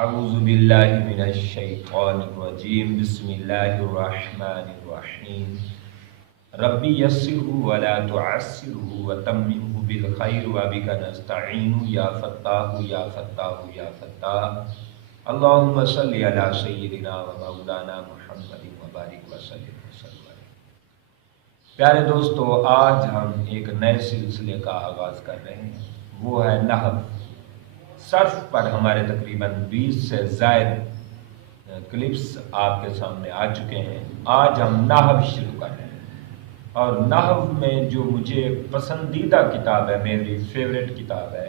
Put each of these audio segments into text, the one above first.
اعوذ باللہ من الشیطان الرجیم بسم اللہ الرحمن الرحیم ربی یسرہ ولا تعسرہ وتممہ بالخیر وبک نستعین یا فتاح یا فتاح یا فتاح اللہم صلی علی سیدنا و مولانا محمد وبارک وسلم پیارے دوستو، آج ہم ایک نئے سلسلے کا آغاز کر رہے ہیں، وہ ہے نحو۔ صرف پر ہمارے تقریباً 20 سے زائد کلپس آپ کے سامنے آ چکے ہیں۔ آج ہم نحو شروع کر رہے ہیں، اور نحو میں جو مجھے پسندیدہ کتاب ہے، میری فیوریٹ کتاب ہے،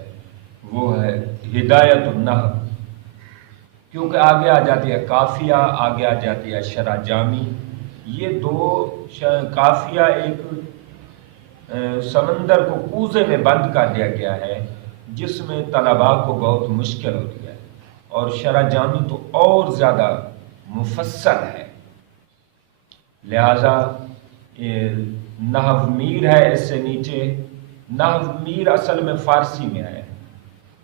وہ ہے ہدایت النحو، کیونکہ آگے آ جاتی ہے قافیہ، آگے آ جاتی ہے شرح جامی۔ یہ دو قافیہ ایک سمندر کو کوزے میں بند کر دیا گیا ہے، جس میں طلباء کو بہت مشکل ہوتی ہے، اور شرح جامی تو اور زیادہ مفصل ہے۔ لہذا نحو میر ہے اس سے نیچے۔ نحو میر اصل میں فارسی میں ہے،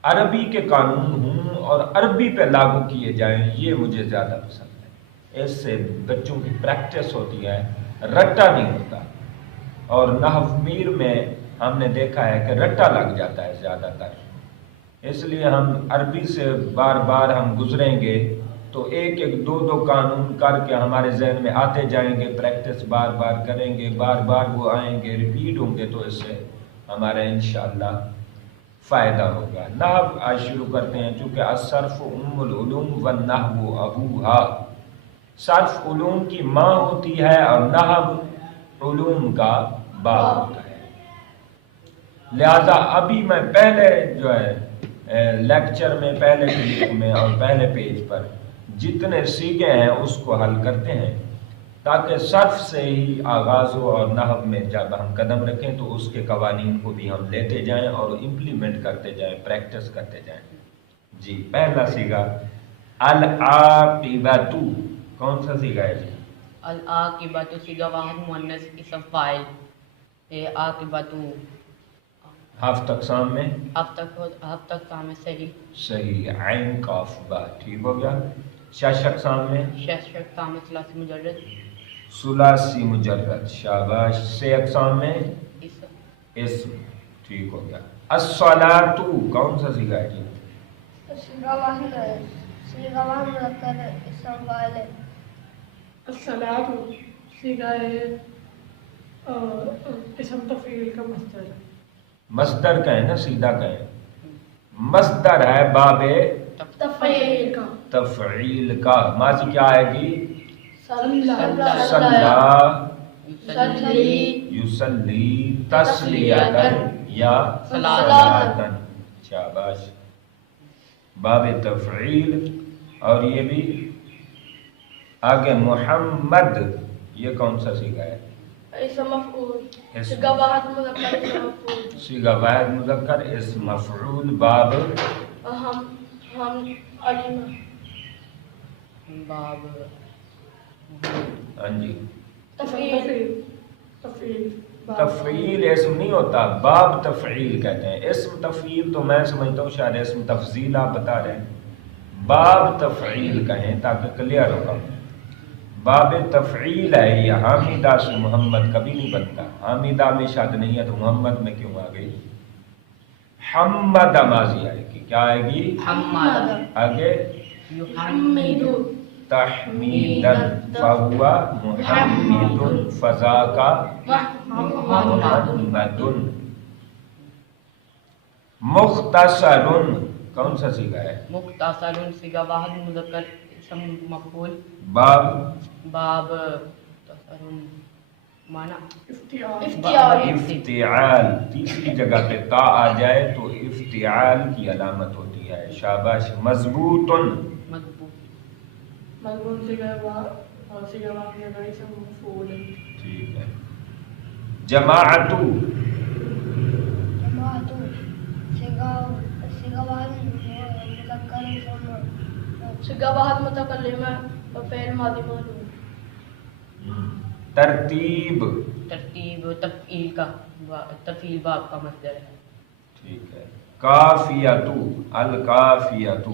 عربی کے قانون ہوں اور عربی پہ لاگو کیے جائیں، یہ مجھے زیادہ پسند ہے۔ اس سے بچوں کی پریکٹس ہوتی ہے، رٹا نہیں ہوتا، اور نحو میر میں ہم نے دیکھا ہے کہ رٹا لگ جاتا ہے زیادہ تر۔ اس لیے ہم عربی سے بار بار ہم گزریں گے تو ایک ایک دو دو قانون کر کے ہمارے ذہن میں آتے جائیں گے، پریکٹس بار بار کریں گے، بار بار وہ آئیں گے، ریپیٹ ہوں گے، تو اس سے ہمارا انشاءاللہ فائدہ ہوگا۔ نحو آج شروع کرتے ہیں، چونکہ الصرف ام العلوم والنحو ابوہا۔ صرف علوم کی ماں ہوتی ہے اور نحو علوم کا باپ ہوتا ہے۔ لہذا ابھی میں پہلے جو ہے لیکچر میں، پہلے کلپ میں اور پہلے پیج پر جتنے سیکھے ہیں اس کو حل کرتے ہیں، تاکہ صرف سے ہی آغاز ہو، اور نحو میں جب ہم قدم رکھیں تو اس کے قوانین کو بھی ہم لیتے جائیں اور امپلیمنٹ کرتے جائیں، پریکٹس کرتے جائیں۔ جی، پہلا سیگا العاقبۃ، کون سا سیگا ہے جی؟ العاقبۃ سیگا واحد مؤنث اسم فاعل، عاقبۃ ہفت اقسام میں ہفتہ اقسام میں صحیح، عین قاف با، ٹھیک ہو گیا۔ شش اقسام میں شش اقسام میں ثلاثی مجرد، ثلاثی مجرد، شاباش۔ سے اقسام میں اسم، ٹھیک ہو گیا۔ الصلاۃ، کون سا سیگا ہے جی؟ سیگا واحد مذکر اسم فاعل ہے۔ الصلاۃ سیگا ہے اسم تفعیل کا مصدر ہے۔ مصدر کا ہے نا، سیدھا کا ہے، مصدر ہے باب تفعیل کا، تفعیل کا۔ ماضی کیا آئے گی؟ صلی یصلی تسلیتن یا صلاتن، شاباش، باب تفعیل۔ اور یہ بھی آگے محمد، یہ کون سا سیگا ہے؟ اسم مفعول، سیگا واحد مذکر اسم مفعول، سیگا واحد مذکر اسم مفعول، باب ہم علیمہ، باب ہاں جی، تفعیل اسم نہیں ہوتا، باب تفعیل کہتے ہیں۔ اسم تفعیل تو میں سمجھتا ہوں شاید اسم تفضیل آپ بتا رہے ہیں، باب تفعیل کہیں تاکہ کلیئر ہوگا۔ باب تفعیل ہے، یہ حامدہ سے محمد کبھی نہیں بنتا، حامدہ میں شاد نہیں ہے تو محمد میں کیوں آ گئی؟ حمد ماضی آئے گی، کیا آئے گی؟ حمد، آگے یحمد، تحمیدن، فہوا محمد، فذاکا محمد۔ مختصر، کون سا سیگا ہے؟ مختصر سیگا واحد مذکر اسم مفعول، باب مختصر معنی افتعال، تیسری جگہ پہ تا آ جائے تو افتعال کی علامت ہوتی ہے، شاباش۔ مضبوطن، مضمون سیگا واحد اسم مفعول ہے، ٹھیک ہے۔ جماعت، سیگا واحد متکلم ہے اور فعل ماضی معلوم۔ ترتیب، ترتیب تفعیل کا، تفعیل باب کا مصدر ہے، ٹھیک ہے۔ کافیتو، الکافیتو،